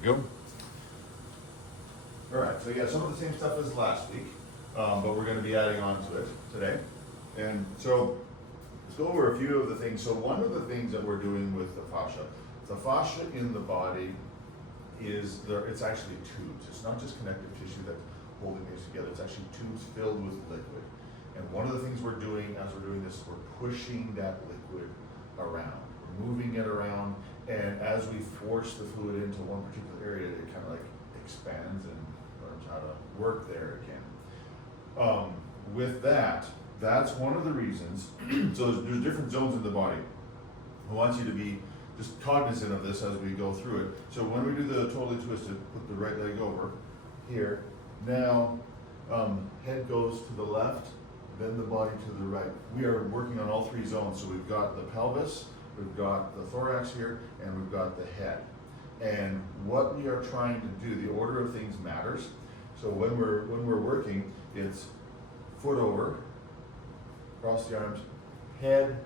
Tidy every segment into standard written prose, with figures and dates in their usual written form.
we go. All right, so yeah, some of the same stuff as last week, but we're gonna be adding on to it today. And so, let's go over a few of the things. So one of the things that we're doing with the fascia in the body is there, it's actually tubes. It's not just connective tissue that's holding things together, it's actually tubes filled with liquid. And one of the things we're doing as we're doing this, we're pushing that liquid around. We're moving it around, and as we force the fluid into one particular area, it kind of like expands and learns how to work there again. With that, that's one of the reasons, so there's different zones in the body. I want you to be just cognizant of this as we go through it. So when we do the totally twisted, put the right leg over here. Now, head goes to the left, then the body to the right. We are working on all three zones. So we've got the pelvis, we've got the thorax here, and we've got the head. And what we are trying to do, the order of things matters. So when we're working, it's foot over, cross the arms, head,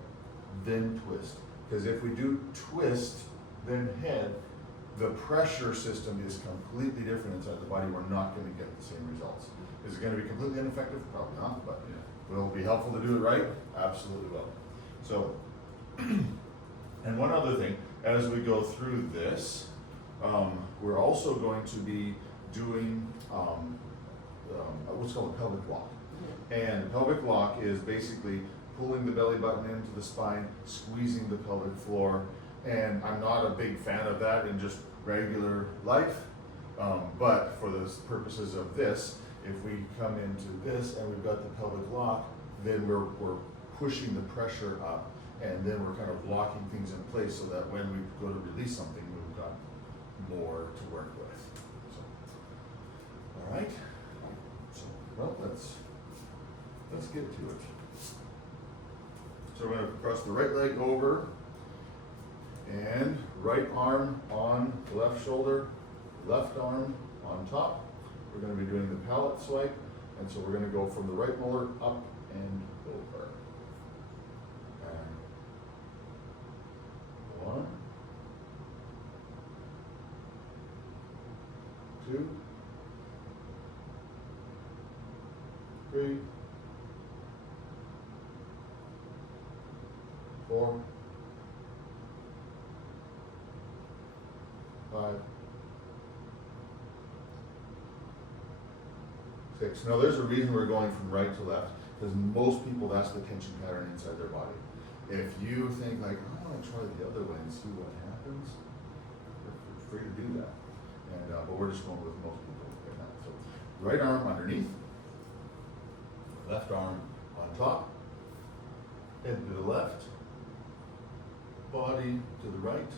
then twist. Because if we do twist, then head, the pressure system is completely different inside the body. We're not going to get the same results. Is it going to be completely ineffective? Probably not, but will it be helpful to do it right? Absolutely will. So, and one other thing, as we go through this, we're also going to be doing what's called a pelvic lock. And the pelvic lock is basically pulling the belly button into the spine, squeezing the pelvic floor. And I'm not a big fan of that in just regular life, but for the purposes of this, if we come into this and we've got the pelvic lock, then we're pushing the pressure up, and then we're kind of locking things in place so that when we go to release something, we've got more to work with. So, all right. So, well, let's get to it. So we're going to cross the right leg over, and right arm on the left shoulder, left arm on top. We're going to be doing the palate swipe, and so we're going to go from the right molar up and over. And 1, 2, 3, 4, 5, 6. Now there's a reason we're going from right to left, because most people, that's the tension pattern inside their body. If you think like, I want to try the other way and see what happens, you're free to do that. And but we're just going with most people in that. So right arm underneath, left arm on top, head to the left, body to the right,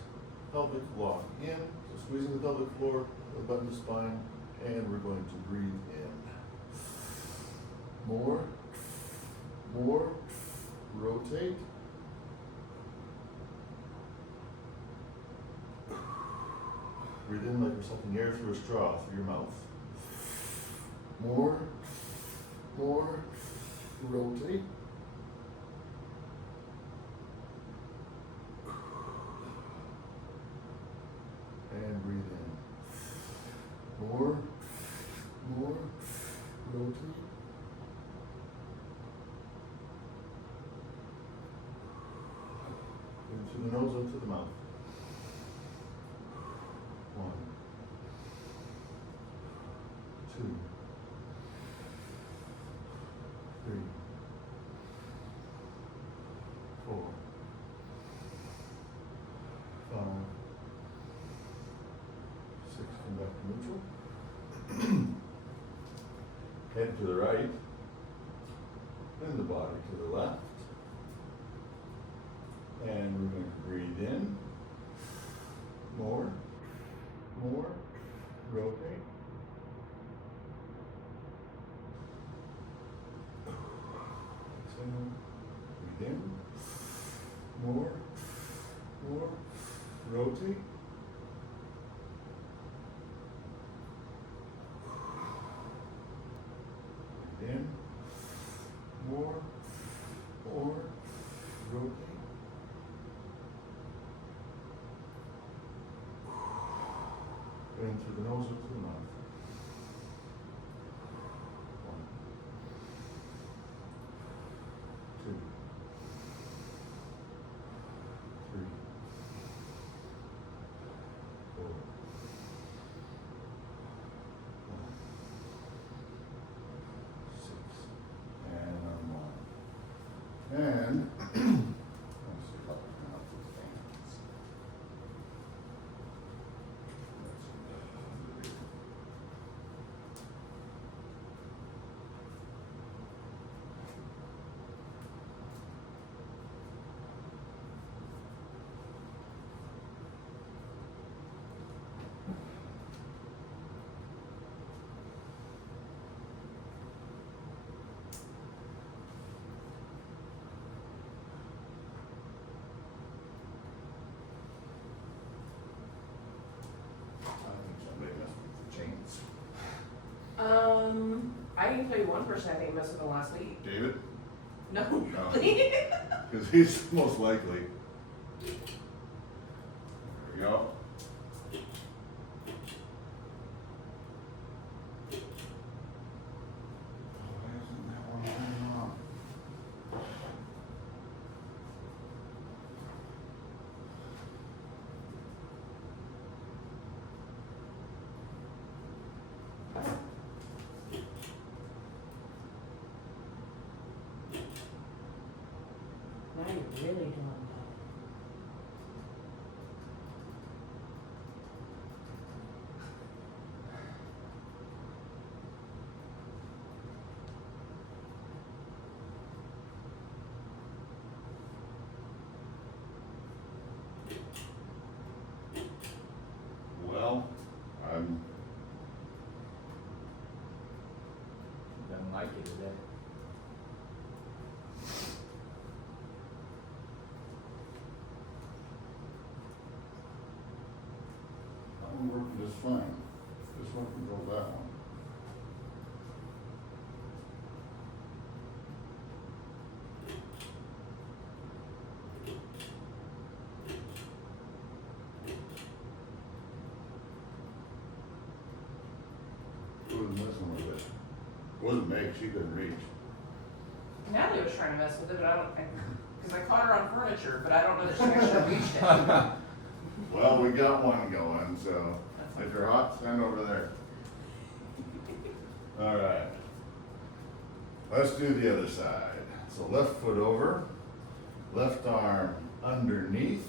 pelvic lock in, so squeezing the pelvic floor, the button, the spine, and we're going to breathe in. More, rotate. Breathe in like you're sucking air through a straw through your mouth. More, rotate. And breathe in. More, rotate. In through the nose, out to the mouth. 1, 2, 3, 4, 5, 6, come back to neutral. Head to the right, and the body to the left. And we're going to breathe in. More, rotate. Exhale, breathe in. More, rotate. Breathe in. More, rotate. In through the nose, up through the mouth. 1, 2, 3, 4, 5, 6, and 1. And let's see if I can help with fans. I think somebody messed with the chains. I can tell you one person I think messed with them last week. David? No, No. really? Because he's most likely. There we go. Why isn't that one turning on? Now you're really doing that. Well, I'm. Doesn't like it today. That one working just fine. This one controls that one. Who was messing with it? Wasn't Meg, she couldn't reach. Natalie was trying to mess with it, but I don't think, because I caught her on furniture, but I don't know that she actually reached it. Well, we got one going, so if you're hot, stand over there. All right. Let's do the other side. So left foot over, left arm underneath,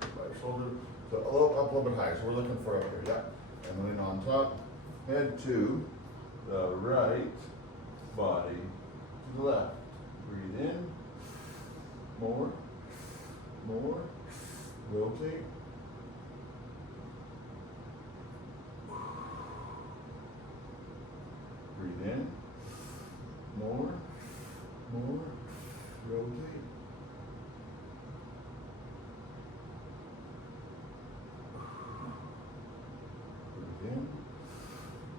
right shoulder, so up a little bit higher. So we're looking for up here, yeah. And then on top, head to the right, body to the left. Breathe in, more, rotate. Breathe in, more, rotate. Breathe in,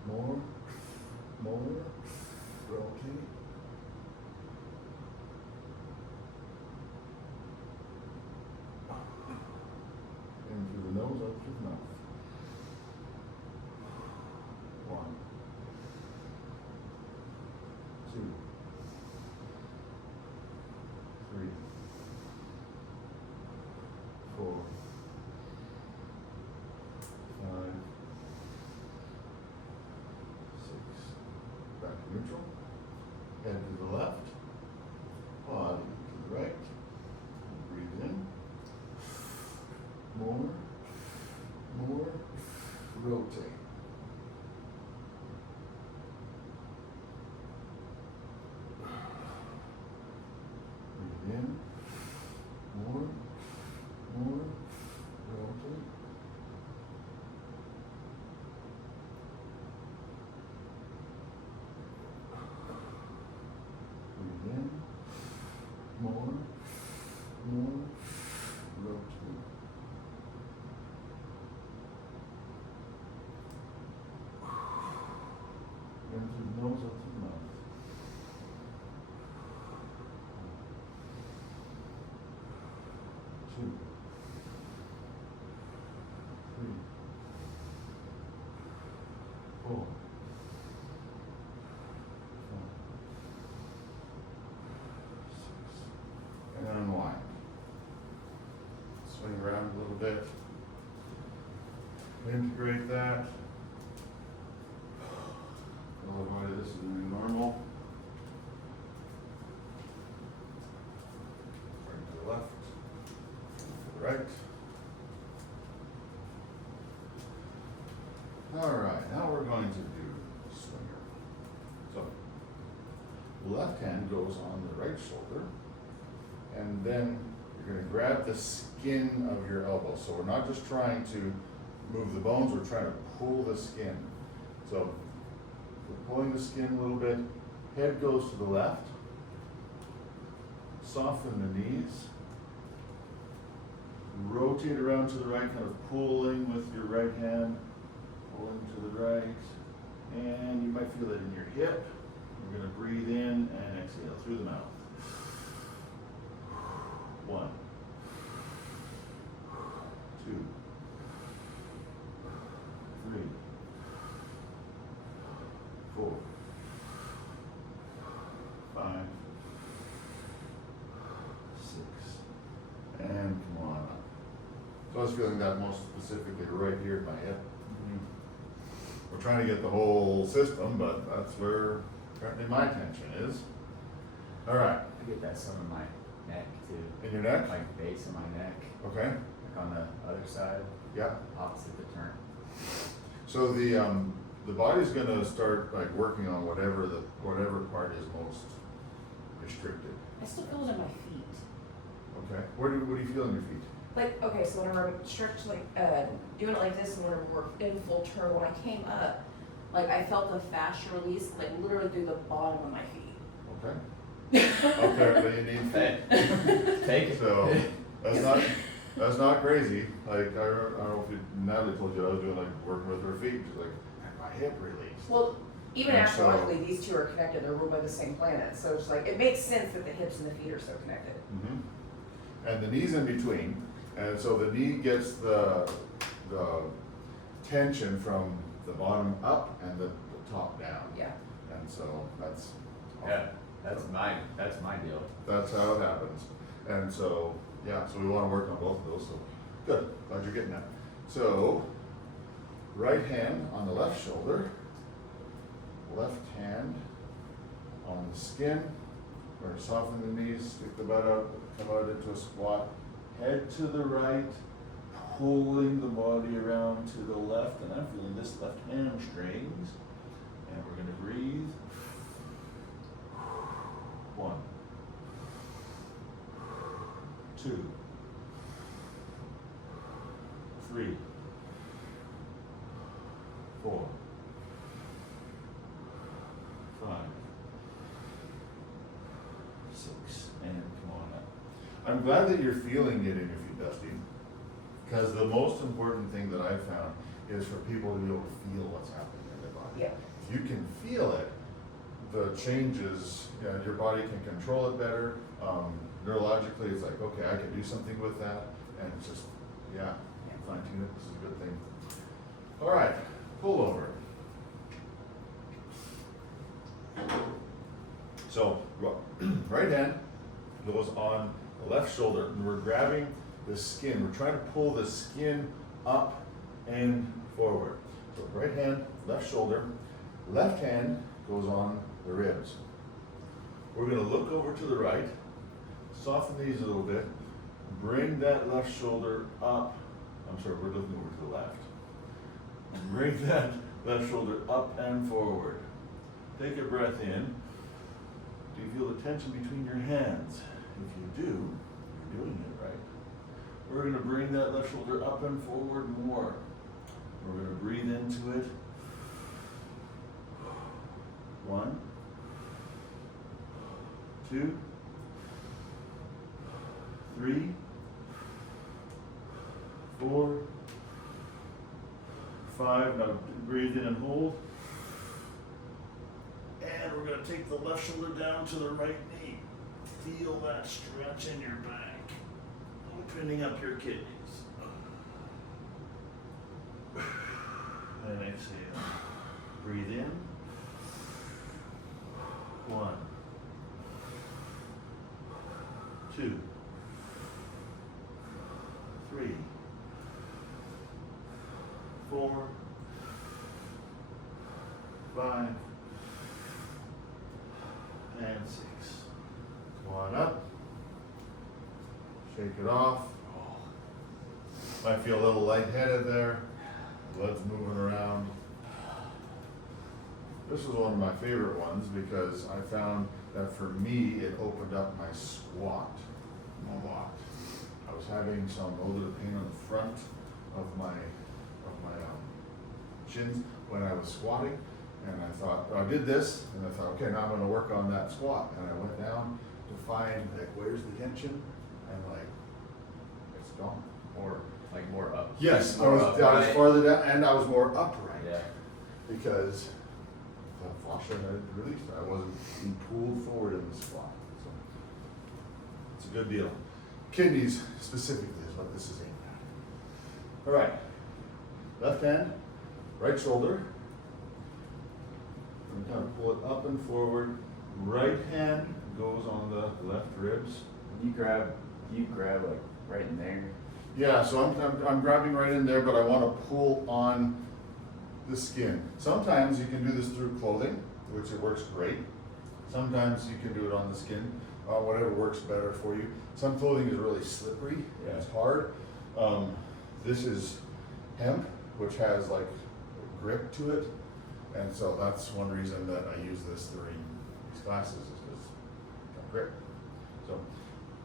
more, rotate. In through the nose, up through the mouth. 1, 2, 3, 4, 5, 6. Back to neutral. Head to the left. Body to the right. Breathe in. More, rotate. Breathe in, more, rotate. Breathe in, more, rotate. 4, 5, 6, and unwind. Swing around a little bit. Integrate that. All the way, this is doing normal. Turn to the left, to the right. All right, now we're going to do swinger. So, left hand goes on the right shoulder, and then you're going to grab the skin of your elbow. So we're not just trying to move the bones, we're trying to pull the skin. So we're pulling the skin a little bit, head goes to the left, soften the knees, rotate around to the right, kind of pulling with your right hand, pulling to the right, and you might feel it in your hip. We're going to breathe in and exhale through the mouth. 1, 2, 3, 4, 5, 6, and come on up. So I was feeling that most specifically right here at my hip. We're trying to get the whole system, but that's where apparently my tension is. All right, I get that some in my neck too. in your neck? Like base of my neck, Okay, like on the other side, yeah. opposite the turn. So the body's gonna start like working on whatever part is most restricted. I still feel it in my feet. Okay, what do you feel in your feet? Like, okay, so whenever I'm stretched, like, doing it like this, and whenever we're in full turn, when I came up, like, I felt the fascia release, like, literally through the bottom of my feet. Okay. Apparently you need feet. Take it. So that's not crazy. Like I don't know if Natalie told you I was doing like working with her feet. She's like, my hip released. Well, even And so- astrologically, these two are connected, they're ruled by the same planet, so it's like, it makes sense that the hips and the feet are so connected. And the knee's in between, and so the knee gets the tension from the bottom up and the top down. Yeah. And so that's Yeah, that's my deal. That's how it happens. And so, yeah, so we want to work on both of those. So good, glad you're getting that. So, right hand on the left shoulder, left hand on the skin. We're going to soften the knees, stick the butt out, come out into a squat. Head to the right, pulling the body around to the left. And I'm feeling this left hamstrings. And we're going to breathe. 1, 2, 3, 4, 5, 6, and come on up. I'm glad that you're feeling it in your feet, Dusty, because the most important thing that I've found is for people to be able to feel what's happening in their body. Yeah. If you can feel it, the changes, you know, your body can control it better. Neurologically, it's like, okay, I can do something with that, and it's just, yeah, fine tune it. This is a good thing. All right, pull over. So, right hand goes on the left shoulder, and we're grabbing the skin. We're trying to pull the skin up and forward. So, right hand, left shoulder, left hand goes on the ribs. We're going to look over to the right, soften these a little bit, bring that left shoulder up. I'm sorry, we're looking over to the left. Bring that left shoulder up and forward. Take a breath in. Do you feel the tension between your hands? If you do, you're doing it right. We're going to bring that left shoulder up and forward more. We're going to breathe into it. 1, 2, 3, 4, 5. Now breathe in and hold. And we're going to take the left shoulder down to the right knee. Feel that stretch in your back, opening up your kidneys. And exhale. breathe in. 1, 2, 3, 4, 5, and 6. Come on up. Shake it off. Might feel a little lightheaded there. Blood's moving around. This was one of my favorite ones because I found that for me, it opened up my squat a lot. I was having some a little bit of pain on the front of my shins when I was squatting, and I thought, I did this, and I thought, okay, now I'm going to work on that squat, and I went down to find like where's the tension, and like it's gone. Or like more up. Yes, I More was upright. farther down, and I was more upright. Yeah. Because the fascia had released. I wasn't being pulled forward in the squat. So it's a good deal. Kidneys specifically is what this is aimed at. All right. Left hand, right shoulder. And kind of pull it up and forward. Right hand goes on the left ribs. You grab like right in there. Yeah, so I'm grabbing right in there, but I want to pull on the skin. Sometimes you can do this through clothing, which it works great. Sometimes you can do it on the skin, whatever works better for you. Some clothing is really slippery, and it's hard. This is hemp, which has like grip to it, and so that's one reason that I use this during these classes is because it's got grip.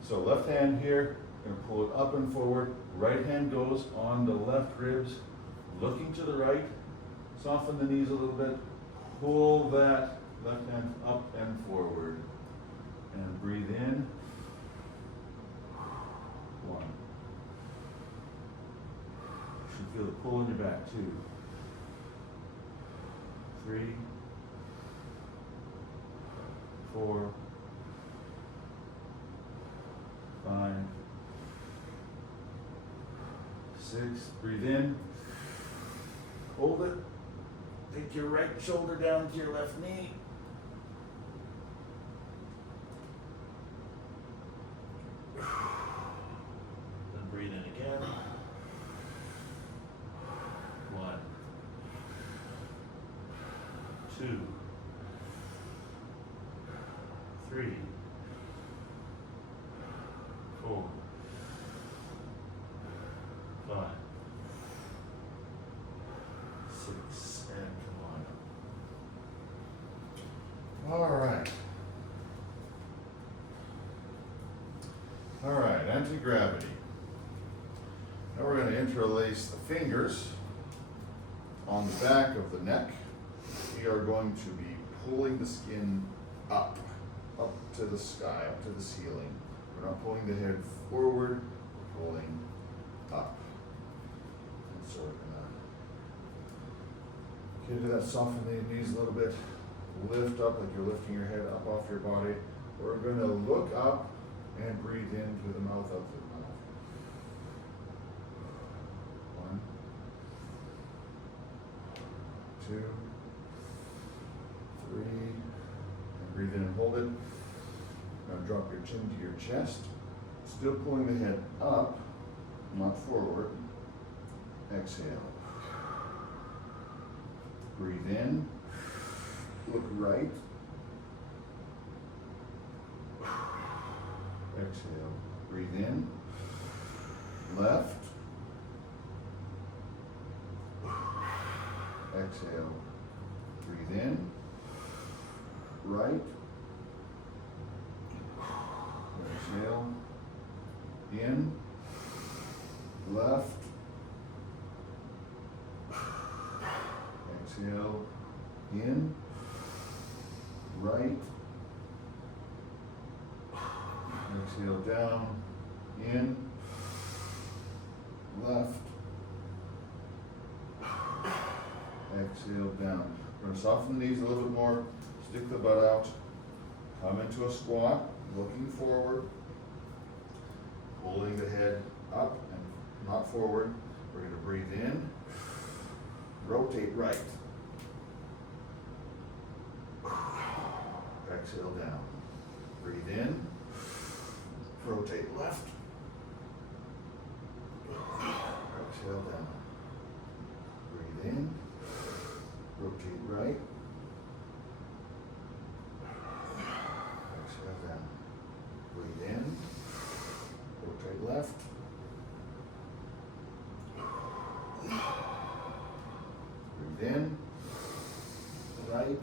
So left hand here, gonna pull it up and forward. Right hand goes on the left ribs, looking to the right. Soften the knees a little bit. Pull that left hand up and forward. And breathe in. 1. You should feel the pull in your back, 2. 3. 4. 5. 6. Breathe in. Hold it. Take your right shoulder down to your left knee. Then breathe in again. 1, 2, 3, 4, 5, 6, and come on up. All right. All right, anti-gravity. Now we're going to interlace the fingers on the back of the neck. We are going to be pulling the skin up to the sky, up to the ceiling. We're not pulling the head forward, we're pulling up. And so we're gonna do that, soften the knees a little bit, lift up like you're lifting your head up off your body. We're gonna look up and breathe in through the mouth, out through the mouth. 1, 2, 3, and breathe in and hold it. Now drop your chin to your chest, still pulling the head up, not forward. Exhale. Breathe in, look right. Exhale. Breathe in, left. Exhale. Breathe in, right. Exhale. In, left. Exhale. In, right. Exhale down, in, left. Exhale down. We're going to soften the knees a little bit more, stick the butt out, come into a squat, looking forward, pulling the head up and not forward. We're going to breathe in, rotate right. exhale down. Breathe in, rotate left, exhale down. Breathe in, rotate right, exhale down. Breathe in, rotate left, breathe in, right,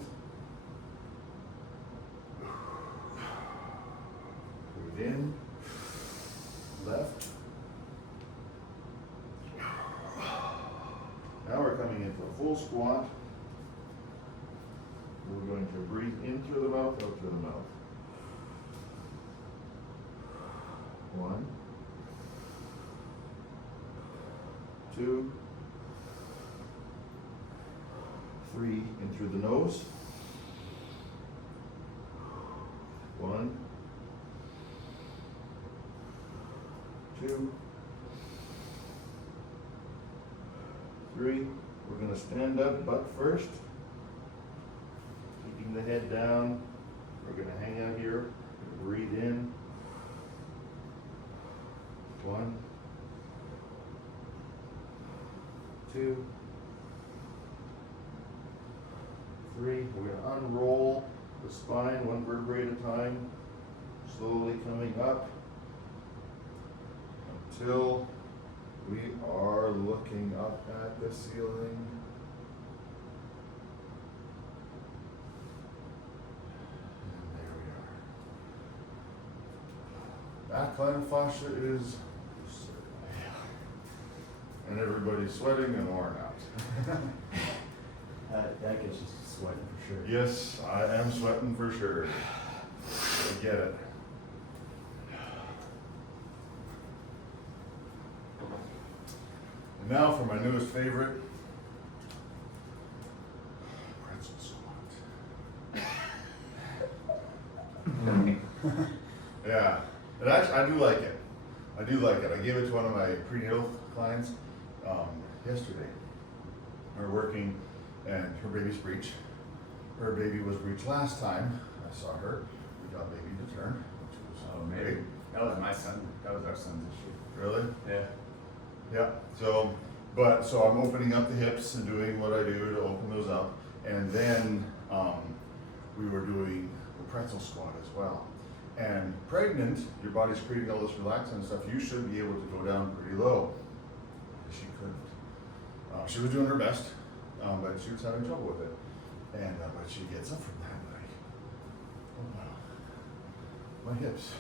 breathe in, left. Now we're coming into a full squat. We're going to breathe in through the mouth, out through the mouth. 1, 2, 3, in through the nose. 1, 2, 3. We're going to stand up butt first, keeping the head down. We're going to hang out here. Breathe in. 1, 2, 3. We're going to unroll the spine 1 vertebrae at a time, slowly coming up until we are looking up at the ceiling. And there we are. Backline fascia is, and everybody's sweating and worn out. That gets you sweating for sure. Yes, I am sweating for sure. I get it. And now for my newest favorite, pretzel squat. Yeah, it actually, I do like it. I do like it. I gave it to one of my prenatal clients yesterday. We were working, and her baby's breech. Her baby was breech last time I saw her. We got baby to turn, which was Maybe. That was my son. That was our son's issue. Really? Yeah. Yeah. So I'm opening up the hips and doing what I do to open those up, and then we were doing the pretzel squat as well. And pregnant, your body's creating all this relaxant and stuff. You should be able to go down pretty low. She couldn't. She was doing her best, but she was having trouble with it. And but she gets up from that like, oh wow, my hips,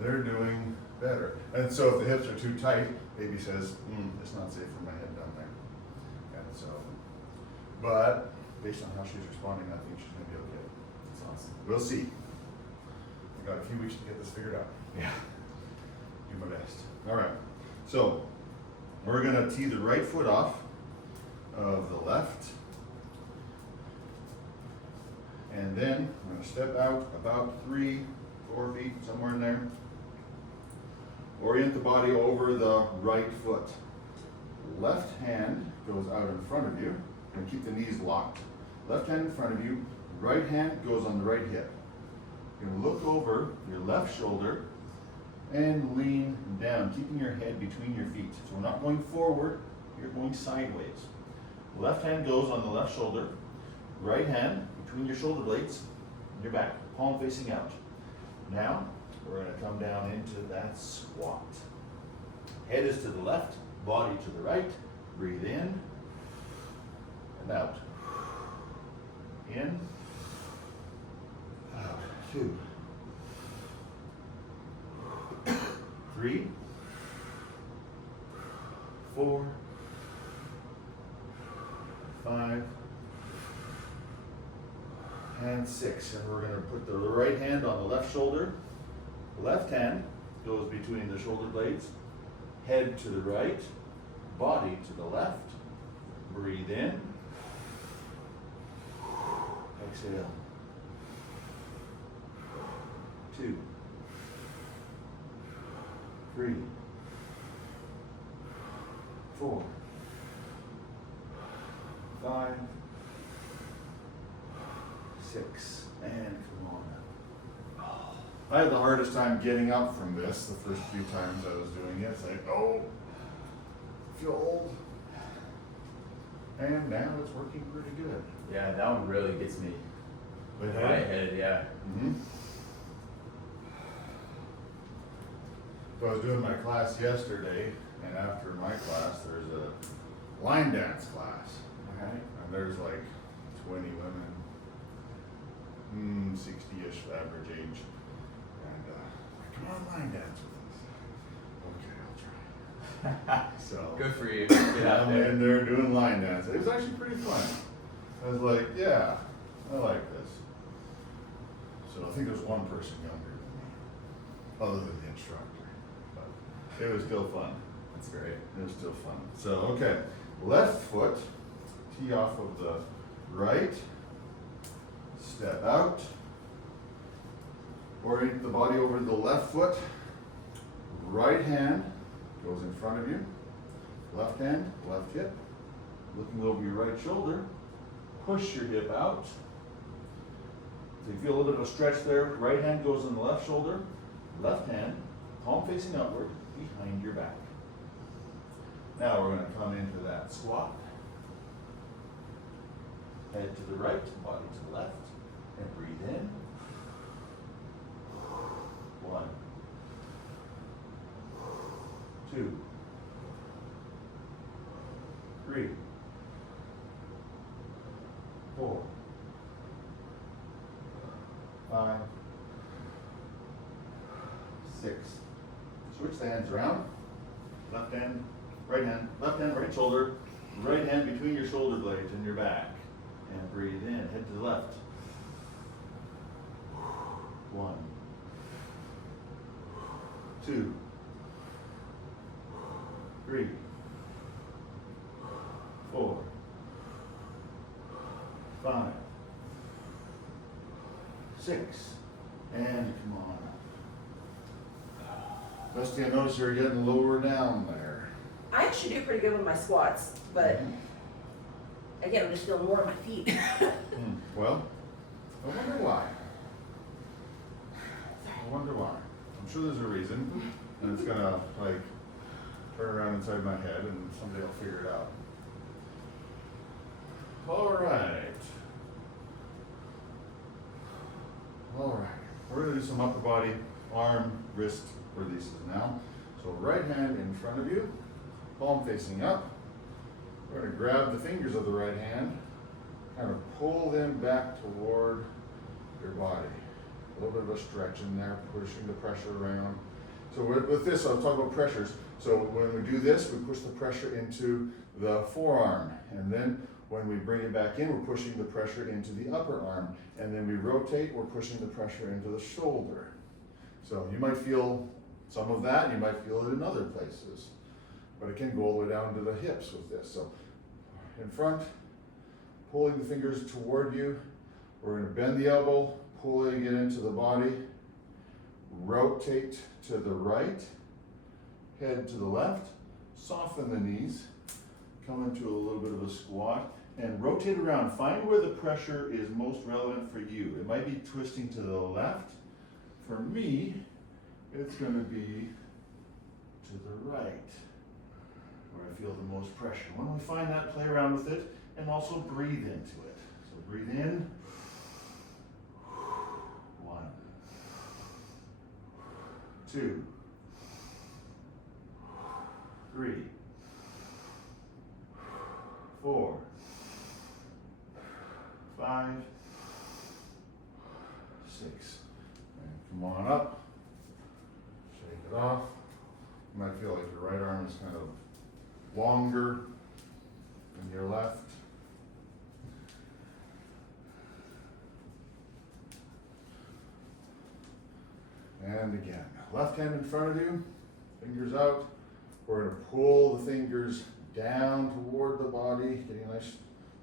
they're doing better. And so if the hips are too tight, baby says, it's not safe for my head down there. And so, but based on how she's responding, I think she's gonna be okay. That's awesome. We'll see. I got a few weeks to get this figured out. Yeah. Do my best. All right. So we're gonna tee the right foot off of the left. And then I'm gonna step out about 3, 4 feet, somewhere in there. Orient the body over the right foot. Left hand goes out in front of you, and keep the knees locked. Left hand in front of you, right hand goes on the right hip. You're gonna look over your left shoulder and lean down, keeping your head between your feet. So we're not going forward, you're going sideways. Left hand goes on the left shoulder, right hand between your shoulder blades, and your back, palm facing out. Now, we're gonna come down into that squat. Head is to the left, body to the right. Breathe in and out. In, out. 2, 3, 4, 5, and 6. And we're going to put the right hand on the left shoulder. Left hand goes between the shoulder blades. Head to the right, body to the left. Breathe in. Exhale. 2, 3, 4, 5, 6, and come on up. I had the hardest time getting up from this the first few times I was doing it. It's like, oh, I feel old. And now it's working pretty good. Yeah, that one really gets me lightheaded, yeah. Mm-hmm. So I was doing my class yesterday, and after my class, there's a line dance class. Alright. And there's like 20 women, 60-ish average age. And come on, line dance with us. Okay, I'll try. So Good for you. Get out I'm there. in there doing line dance. It was actually pretty fun. I was like, yeah, I like this. So I think there's one person younger than me, other than the instructor. But it was still fun. That's great. It was still fun. So, okay, left foot, tee off of the right, step out, orient the body over to the left foot, right hand goes in front of you, left hand, left hip, looking over your right shoulder, push your hip out. So you feel a little bit of a stretch there, right hand goes in the left shoulder, left hand, palm facing upward, behind your back. Now we're going to come into that squat. Head to the right, body to the left, and breathe in. 1, 2, 3, 4, 5, 6. Switch the hands around. Left hand, right shoulder, right hand between your shoulder blades and your back. And breathe in, head to the left. 1, 2, 3, 4, 5, 6, and come on up. Dusty, I notice you're getting lower down there. I actually do pretty good with my squats, but again, I'm just feeling more on my feet. Well, I wonder why. I wonder why. I'm sure there's a reason, and it's gonna like turn around inside my head, and someday I'll figure it out. All right. We're gonna do some upper body, arm, wrist releases now. So right hand in front of you, palm facing up. We're gonna grab the fingers of the right hand, kind of pull them back toward your body. A little bit of a stretch in there, pushing the pressure around. So with this, I'll talk about pressures. So when we do this, we push the pressure into the forearm. And then when we bring it back in, we're pushing the pressure into the upper arm. And then we rotate, we're pushing the pressure into the shoulder. So you might feel some of that, you might feel it in other places. But it can go all the way down to the hips with this. So in front, pulling the fingers toward you. We're going to bend the elbow, pulling it into the body. Rotate to the right, head to the left, soften the knees, come into a little bit of a squat, and rotate around. Find where the pressure is most relevant for you. It might be twisting to the left. For me, it's going to be to the right, where I feel the most pressure. When we find that, play around with it, and also breathe into it. So breathe in. 1, 2, 3, 4, 5, 6. And come on up. Shake it off. You might feel like your right arm is kind of longer than your left. And again, left hand in front of you, fingers out. We're going to pull the fingers down toward the body, getting a nice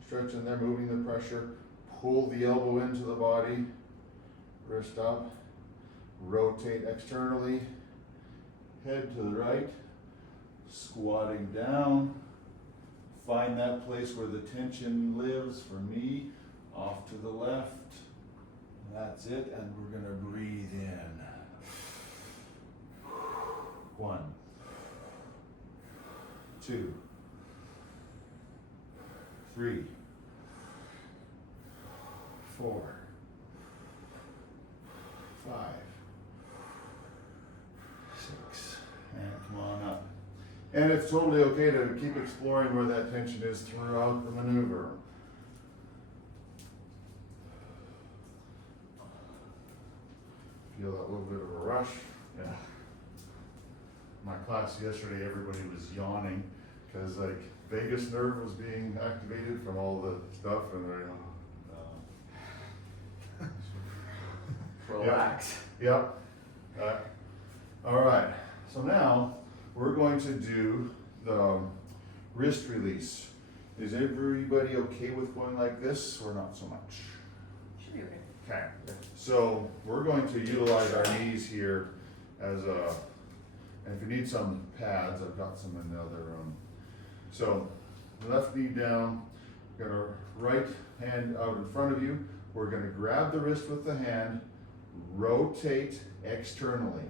stretch in there, moving the pressure. Pull the elbow into the body, wrist up, rotate externally, head to the right, squatting down. Find that place where the tension lives. For me, off to the left. That's it, and we're going to breathe in. 1, 2, 3, 4, 5, 6, and come on up. And it's totally okay to keep exploring where that tension is throughout the maneuver. Feel that little bit of a rush? Yeah. My class yesterday, everybody was yawning because like vagus nerve was being activated from all the stuff, and they're Relax. Yep. All right. So now we're going to do the wrist release. Is everybody okay with going like this or not so much? Should be okay. Okay. So we're going to utilize our knees here as a, and if you need some pads, I've got some in the other room. So left knee down, got our right hand out in front of you. We're going to grab the wrist with the hand, rotate externally.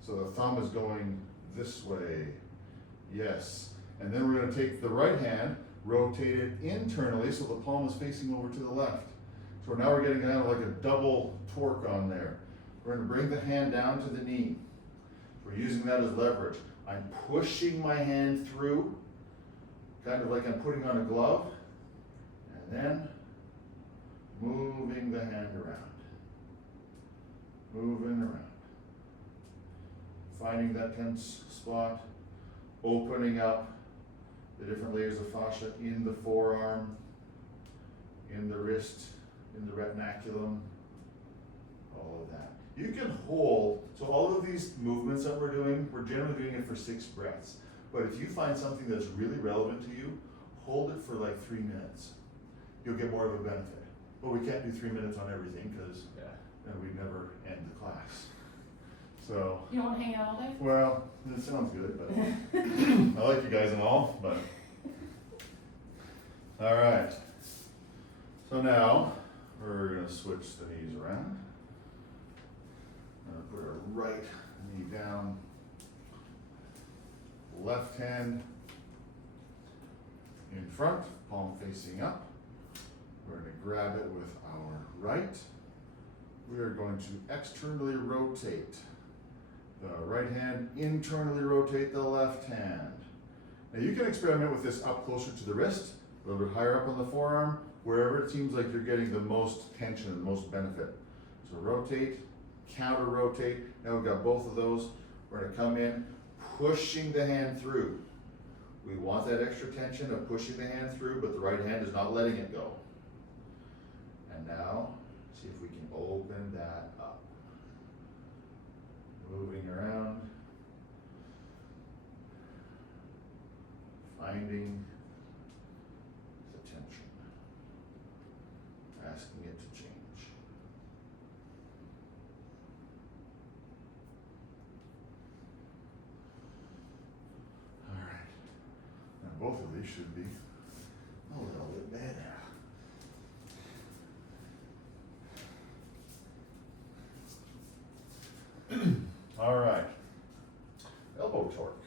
So the thumb is going this way. Yes. And then we're going to take the right hand, rotate it internally so the palm is facing over to the left. So now we're getting kind of like a double torque on there. We're going to bring the hand down to the knee. We're using that as leverage. I'm pushing my hand through, kind of like I'm putting on a glove, and then moving the hand around. Moving around. Finding that tense spot, opening up the different layers of fascia in the forearm, in the wrist, in the retinaculum, all of that. You can hold, so all of these movements that we're doing, we're generally doing it for 6 breaths. But if you find something that's really relevant to you, hold it for like 3 minutes. You'll get more of a benefit. But we can't do 3 minutes on everything because then we'd never end the class. So, You don't want to hang out all day? well, it sounds good, but I like you guys and all, but. All right. So now we're going to switch the knees around. Put our right knee down, left hand in front, palm facing up. We're going to grab it with our right. We are going to externally rotate the right hand, internally rotate the left hand. Now you can experiment with this up closer to the wrist, a little bit higher up on the forearm, wherever it seems like you're getting the most tension, the most benefit. So rotate, counter rotate. Now we've got both of those. We're going to come in, pushing the hand through. We want that extra tension of pushing the hand through, but the right hand is not letting it go. And now, see if we can open that up. Moving around. Finding the tension. Asking it to change. All right. Now both of these should be a little bit better. All right. Elbow torque.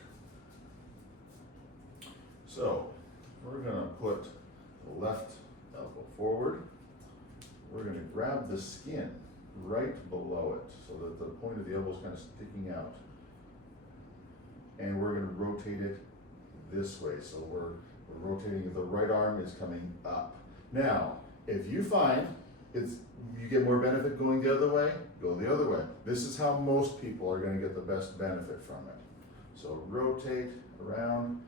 So we're going to put the left elbow forward. We're going to grab the skin right below it so that the point of the elbow is kind of sticking out. And we're going to rotate it this way. So we're rotating, the right arm is coming up. Now, if you find you get more benefit going the other way, go the other way. This is how most people are going to get the best benefit from it. So rotate around,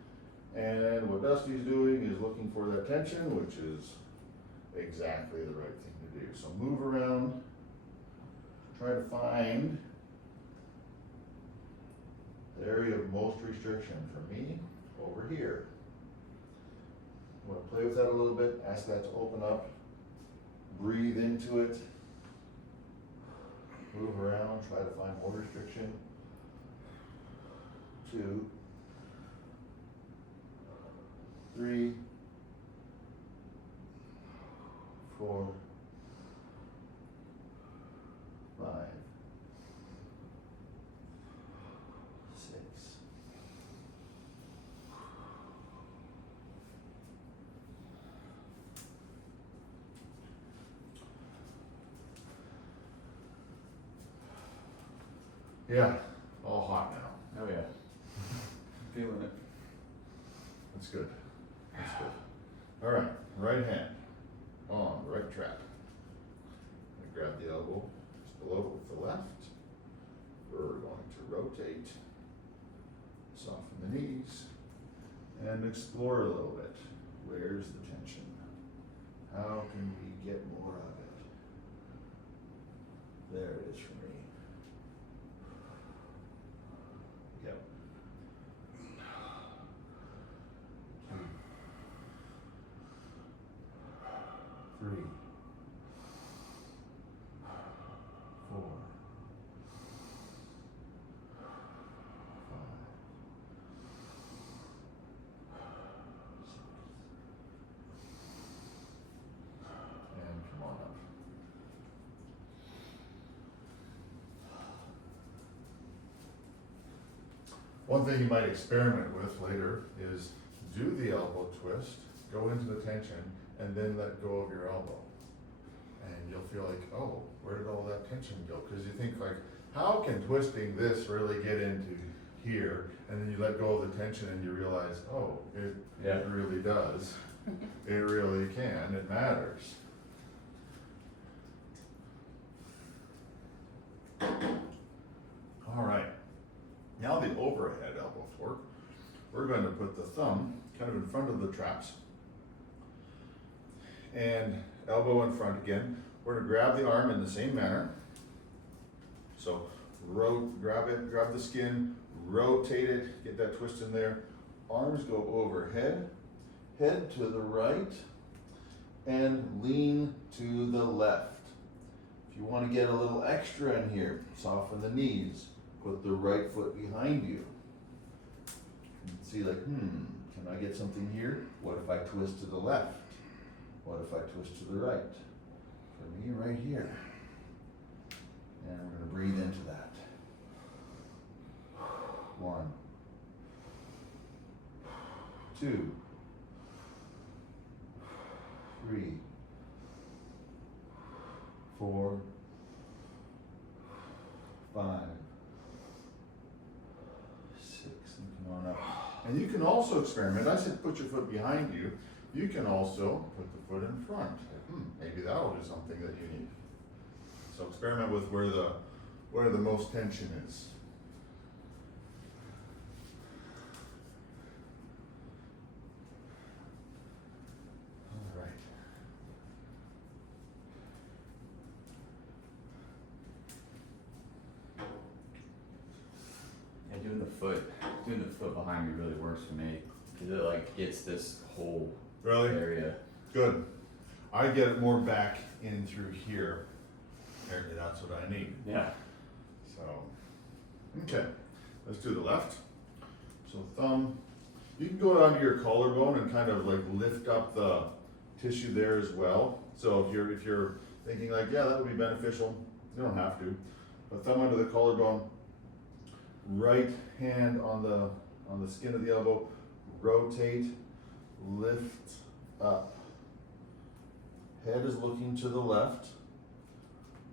and what Dusty's doing is looking for that tension, which is exactly the right thing to do. So move around, try to find the area of most restriction. For me, over here. I'm going to play with that a little bit, ask that to open up, breathe into it, move around, try to find more restriction. 2, 3, 4, 5, 6, Yeah, all hot now. Oh yeah. Feeling it. That's good. That's good. All right, right hand on the right trap. I grab the elbow just below with the left. We're going to rotate, soften the knees, and explore a little bit. Where's the tension? How can we get more of it? There it is for me. Yep. 2, 3, 4, 5, 6, and come on up. One thing you might experiment with later is do the elbow twist, go into the tension, and then let go of your elbow. And you'll feel like, oh, where did all that tension go? Because you think like, how can twisting this really get into here? And then you let go of the tension and you realize, oh, it really does. It really can, it matters. All right, now the overhead elbow torque. We're going to put the thumb kind of in front of the traps and elbow in front again. We're gonna grab the arm in the same manner. So grab it, grab the skin, rotate it, get that twist in there. Arms go overhead, head to the right, and lean to the left. If you want to get a little extra in here, soften the knees, put the right foot behind you. See like, can I get something here? What if I twist to the left? What if I twist to the right? For me, right here. And we're gonna breathe into that. 1, 2, 3, 4, 5, 6, and come on up. And you can also experiment. I said put your foot behind you. You can also put the foot in front. Maybe that'll do something that you need. So experiment with where the most tension is. All right. Yeah, doing the foot behind me really works for me because it like gets this whole Really? area. Good. I get it more back in through here. Apparently that's what I need. Yeah. So, okay, let's do the left. So thumb, you can go down to your collarbone and kind of like lift up the tissue there as well. So if you're thinking like, yeah, that would be beneficial, you don't have to. But thumb under the collarbone, right hand on the skin of the elbow, rotate, lift up. Head is looking to the left,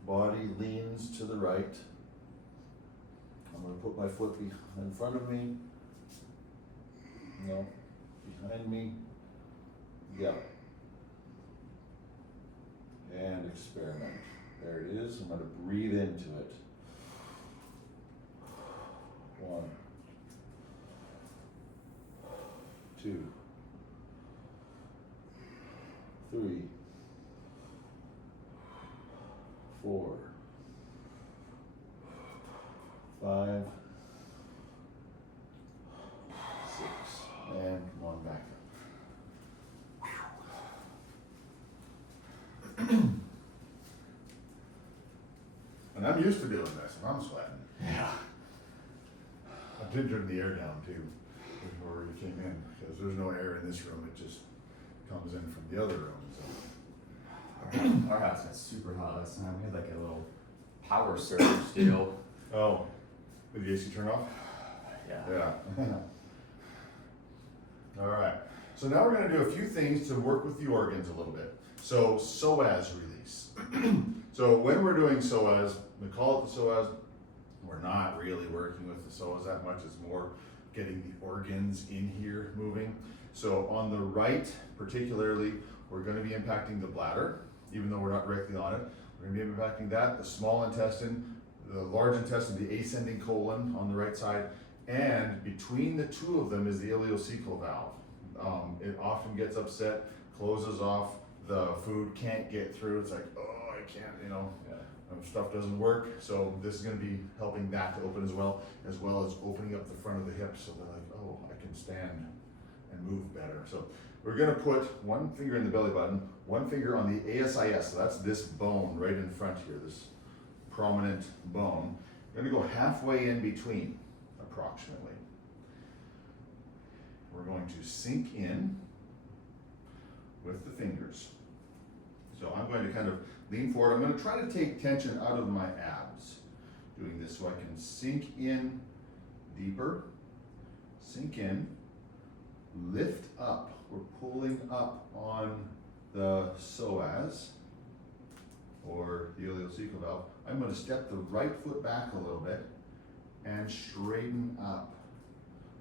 body leans to the right. I'm going to put my foot in front of me. No, behind me. Yeah. And experiment. There it is. I'm going to breathe into it. 1, 2, 3, 4, 5, 6, and come on back up. And I'm used to doing this, and I'm sweating. Yeah. I did turn the air down too before you came in, because there's no air in this room, it just comes in from the other room, so. Our house got super hot last night. We had like a little power surge deal. Oh, did the AC turn off? Yeah. Yeah. All right, so now we're gonna do a few things to work with the organs a little bit. So psoas release. So when we're doing psoas, we call it the psoas, we're not really working with the psoas that much. It's more getting the organs in here moving. So on the right, particularly, we're going to be impacting the bladder, even though we're not directly on it. We're going to be impacting that, the small intestine, the large intestine, the ascending colon on the right side, and between the two of them is the ileocecal valve. It often gets upset, closes off, the food can't get through. It's like, oh, I can't, you know, stuff doesn't work. So this is going to be helping that to open as well as opening up the front of the hips so they're like, oh, I can stand and move better. So we're going to put one finger in the belly button, one finger on the ASIS, so that's this bone right in front here, this prominent bone. We're going to go halfway in between, approximately. We're going to sink in with the fingers. So I'm going to kind of lean forward. I'm going to try to take tension out of my abs doing this so I can sink in deeper, sink in, lift up. We're pulling up on the psoas or the ileocecal valve. I'm going to step the right foot back a little bit and straighten up.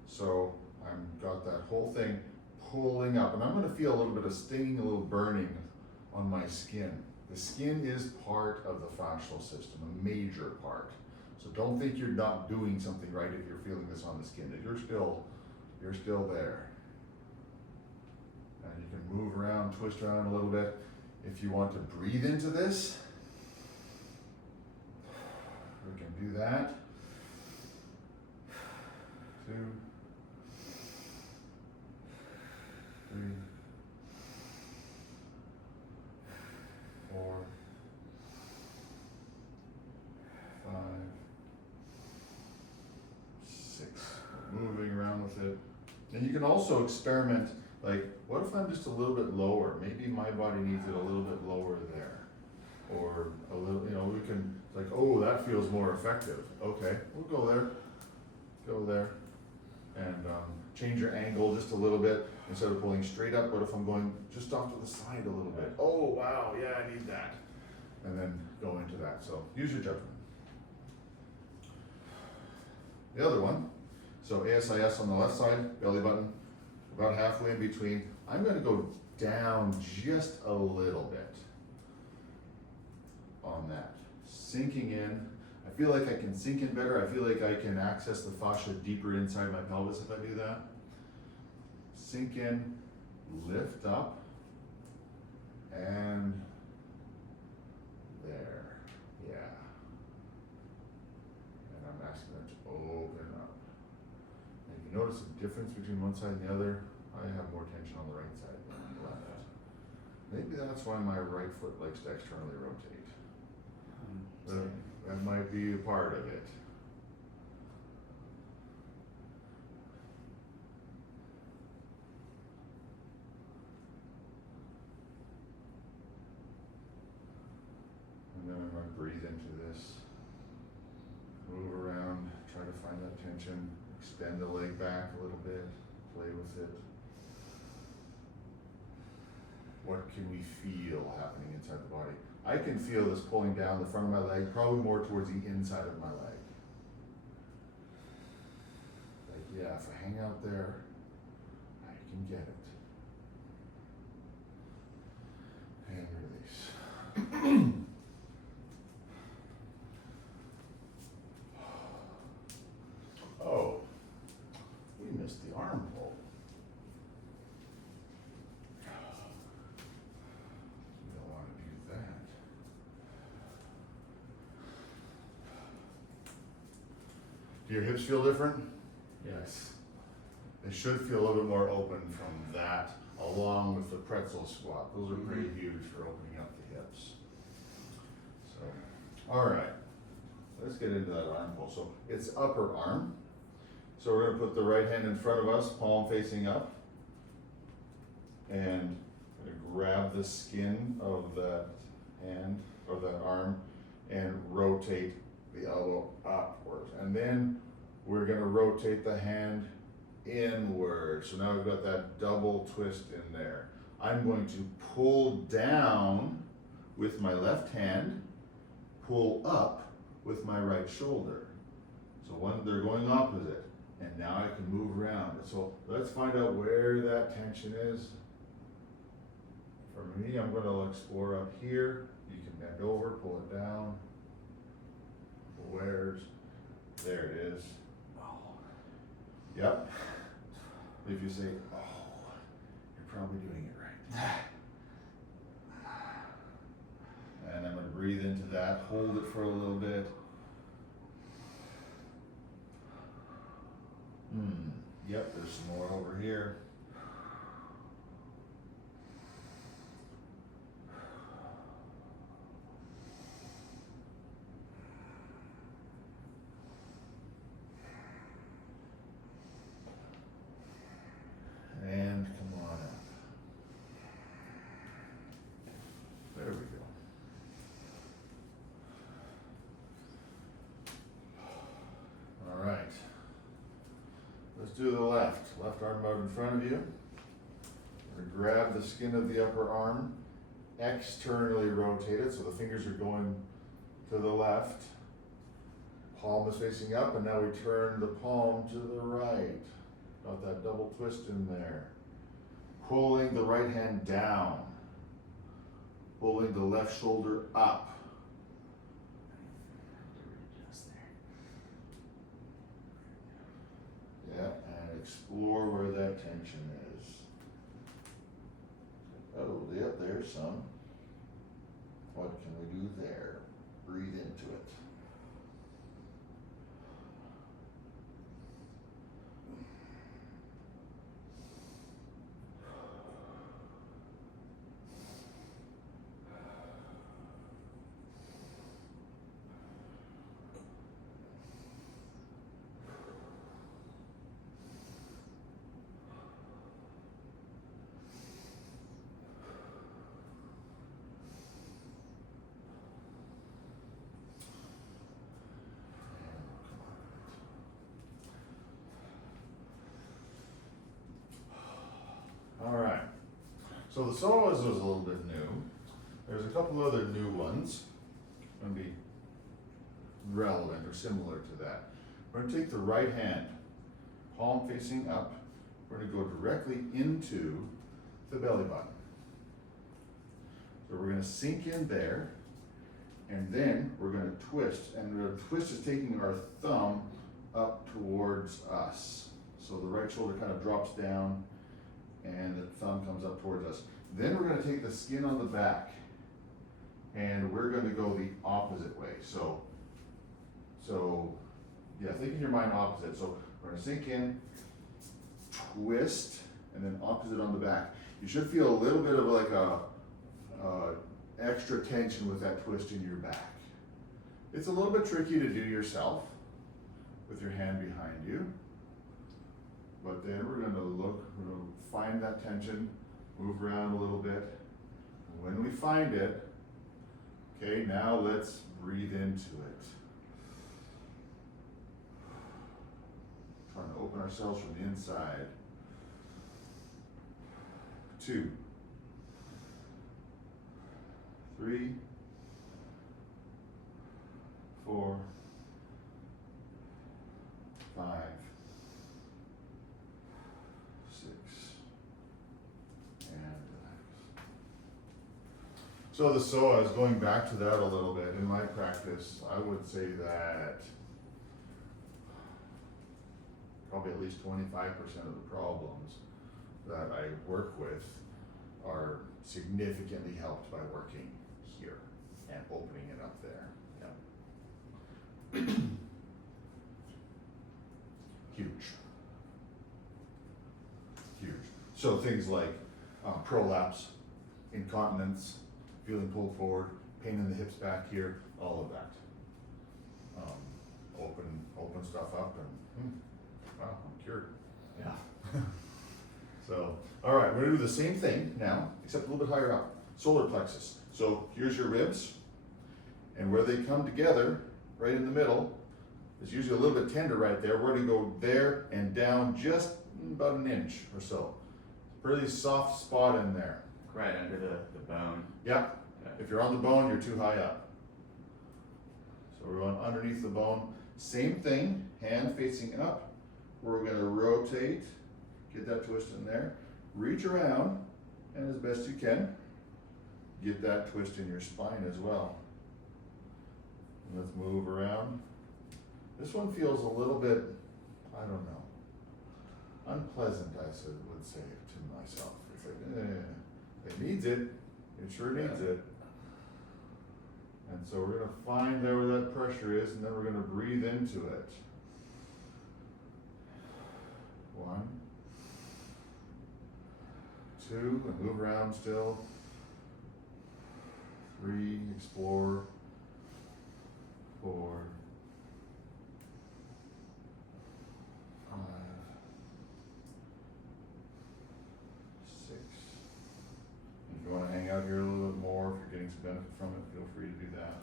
So I've got that whole thing pulling up, and I'm going to feel a little bit of stinging, a little burning on my skin. The skin is part of the fascial system, a major part. So don't think you're not doing something right if you're feeling this on the skin. You're still there. And you can move around, twist around a little bit. If you want to breathe into this, we can do that. 2, 3, 4, 5, 6. Moving around with it. And you can also experiment, like, what if I'm just a little bit lower? Maybe my body needs it a little bit lower there. Or a little, you know, we can, like, oh, that feels more effective. Okay, we'll go there. Go there. And change your angle just a little bit. Instead of pulling straight up, what if I'm going just off to the side a little bit? Oh, wow, yeah, I need that. And then go into that. So use your judgment. The other one, so ASIS on the left side, belly button, about halfway in between. I'm going to go down just a little bit on that. Sinking in. I feel like I can sink in better. I feel like I can access the fascia deeper inside my pelvis if I do that. Sink in, lift up, and there. Yeah. And I'm asking them to open up. And if you notice the difference between one side and the other, I have more tension on the right side than on the left. Maybe that's why my right foot likes to externally rotate. That might be a part of it. And then I'm going to breathe into this. Move around, try to find that tension. Extend the leg back a little bit, play with it. What can we feel happening inside the body? I can feel this pulling down the front of my leg, probably more towards the inside of my leg. Like, yeah, if I hang out there, I can get it. And release. Oh, we missed the arm pull. We don't want to do that. Do your hips feel different? Yes. They should feel a little bit more open from that, along with the pretzel squat. Those are pretty huge for opening up the hips. So, all right, let's get into that arm pull. So it's upper arm. So we're going to put the right hand in front of us, palm facing up, and going to grab the skin of that hand or that arm and rotate the elbow upwards. And then we're going to rotate the hand inward. So now we've got that double twist in there. I'm going to pull down with my left hand, pull up with my right shoulder. So one, they're going opposite, and now I can move around. So let's find out where that tension is. For me, I'm gonna explore up here. You can bend over, pull it down. There it is. Yep. If you say, oh, you're probably doing it right. And I'm gonna breathe into that, hold it for a little bit. Yep, there's some more over here. And come on up. There we go. All right. Let's do the left. Left arm out in front of you. We're gonna grab the skin of the upper arm, externally rotate it, so the fingers are going to the left. Palm is facing up, and now we turn the palm to the right. Got that double twist in there. Pulling the right hand down. Pulling the left shoulder up. Yeah, and explore where that tension is. Oh, yep, there's some. What can we do there? Breathe into it. All right, so the psoas was a little bit new. There's a couple other new ones, gonna be relevant or similar to that. We're gonna take the right hand, palm facing up. We're gonna go directly into the belly button. So we're gonna sink in there, and then we're gonna twist, and the twist is taking our thumb up towards us. So the right shoulder kind of drops down, and the thumb comes up towards us. Then we're gonna take the skin on the back, and we're gonna go the opposite way. So yeah, think in your mind opposite. So we're gonna sink in, twist, and then opposite on the back. You should feel a little bit of like a extra tension with that twist in your back. It's a little bit tricky to do yourself with your hand behind you. But then we're gonna find that tension, move around a little bit. When we find it, okay, now let's breathe into it. Trying to open ourselves from the inside. 2, 3, 4, 5, 6, and relax. So the psoas, going back to that a little bit, in my practice, I would say that probably at least 25% of the problems that I work with are significantly helped by working here and opening it up there. Yeah. Huge. So things like prolapse, incontinence, feeling pulled forward, pain in the hips back here, all of that. Open stuff up and wow, I'm cured. Yeah. So, all right, we're gonna do the same thing now, except a little bit higher up. Solar plexus. So here's your ribs, and where they come together, right in the middle, is usually a little bit tender right there. We're gonna go there and down just about an inch or so. Pretty soft spot in there. Right under the bone. Yep. Okay. If you're on the bone, you're too high up. So we're going underneath the bone. Same thing, hand facing up. We're gonna rotate, get that twist in there, reach around, and as best you can, get that twist in your spine as well. And let's move around. This one feels a little bit, I don't know, unpleasant, would say to myself. It's like, it needs it. It sure needs it. And so we're gonna find there where that pressure is, and then we're gonna breathe into it. 1, 2, and move around still. 3, explore. 4, 5, 6. If you want to hang out here a little bit more, if you're getting some benefit from it, feel free to do that.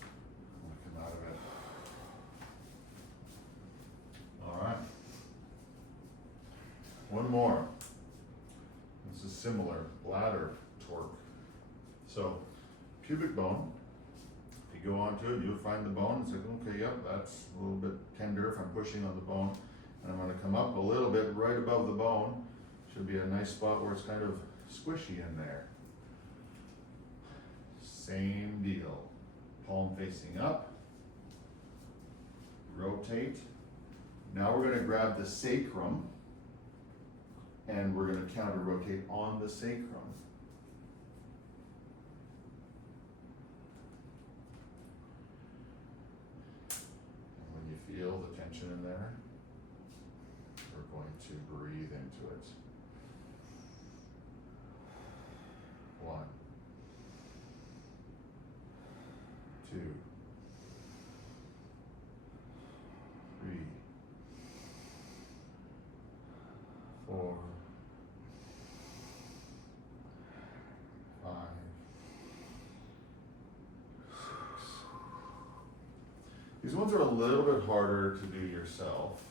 I'm gonna come out of it. All right. One more. This is similar, bladder torque. So, pubic bone. If you go onto it, you'll find the bone and say, okay, yep, that's a little bit tender if I'm pushing on the bone. And I'm gonna come up a little bit right above the bone. Should be a nice spot where it's kind of squishy in there. Same deal. Palm facing up. Rotate. Now we're gonna grab the sacrum and we're gonna counter rotate on the sacrum. And when you feel the tension in there, we're going to breathe into it. 1, 2, 3, 4, 5, 6. These ones are a little bit harder to do yourself,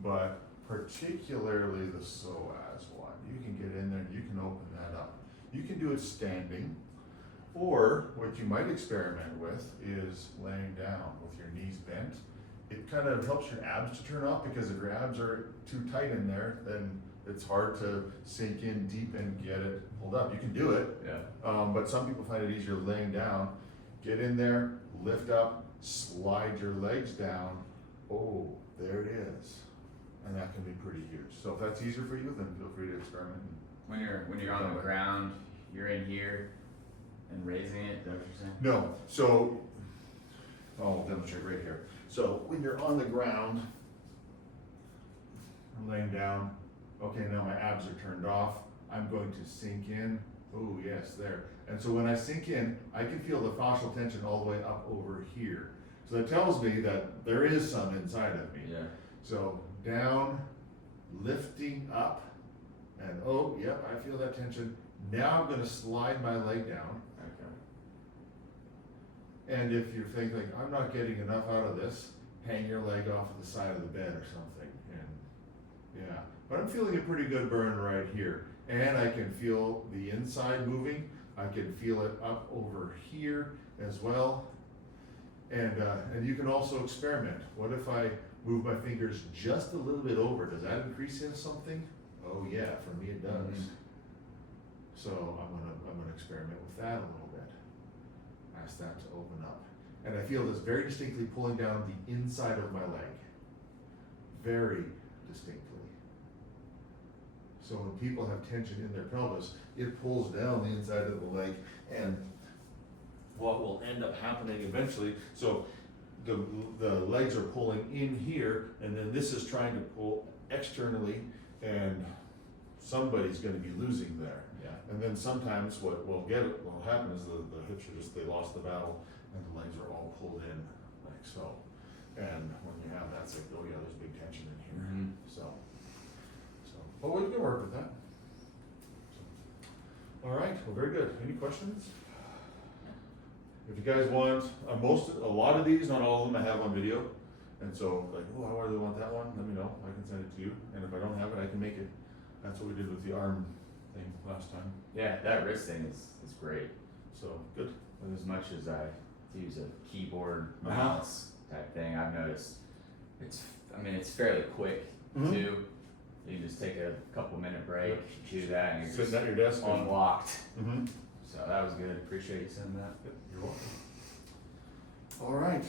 but particularly the psoas one. You can get in there and you can open that up. You can do it standing, or what you might experiment with is laying down with your knees bent. It kind of helps your abs to turn off, because if your abs are too tight in there, then it's hard to sink in deep and get it pulled up. You can do it, but some people find it easier laying down. Get in there, lift up, slide your legs down. Oh, there it is. And that can be pretty huge. So if that's easier for you, then feel free to experiment. When you're on the ground, you're in here and raising it, is that what you're saying? No, so, I'll demonstrate right here. So when you're on the ground, I'm laying down, okay, now my abs are turned off, I'm going to sink in. Oh yes, there. And so when I sink in, I can feel the fascial tension all the way up over here. So that tells me that there is some inside of me. Yeah. So down, lifting up, and oh, yep, I feel that tension. Now I'm gonna slide my leg down. Okay. And if you're thinking, I'm not getting enough out of this, hang your leg off of the side of the bed or something. And yeah, but I'm feeling a pretty good burn right here. And I can feel the inside moving. I can feel it up over here as well. And you can also experiment. What if I move my fingers just a little bit over? Does that increase in something? Oh yeah, for me it does. Mm-hmm. So I'm gonna experiment with that a little bit. Ask that to open up. And I feel this very distinctly pulling down the inside of my leg. Very distinctly. So when people have tension in their pelvis, it pulls down the inside of the leg, and what will end up happening eventually, so the legs are pulling in here, and then this is trying to pull externally, and somebody's gonna be losing there. Yeah. And then sometimes what will happen is the hips are just, they lost the battle, and the legs are all pulled in like so. And when you have that, it's like, oh yeah, there's big tension in here. Mhm. So, but we can work with that. So, all right, well, very good. Any questions? If you guys want, a lot of these, not all of them I have on video. And so, like, oh, I really want that one, let me know, I can send it to you. And if I don't have it, I can make it. That's what we did with the arm thing last time. Yeah, that wrist thing is great. So, good. But as much as I to use a keyboard Uh-huh. mouse type thing, I've noticed it's fairly quick Mhm. too. You can just take a couple minute break, do that, and you're Sitting just at your desk. and- unlocked. Mhm. So that was good. Appreciate you sending that. You're welcome. All right,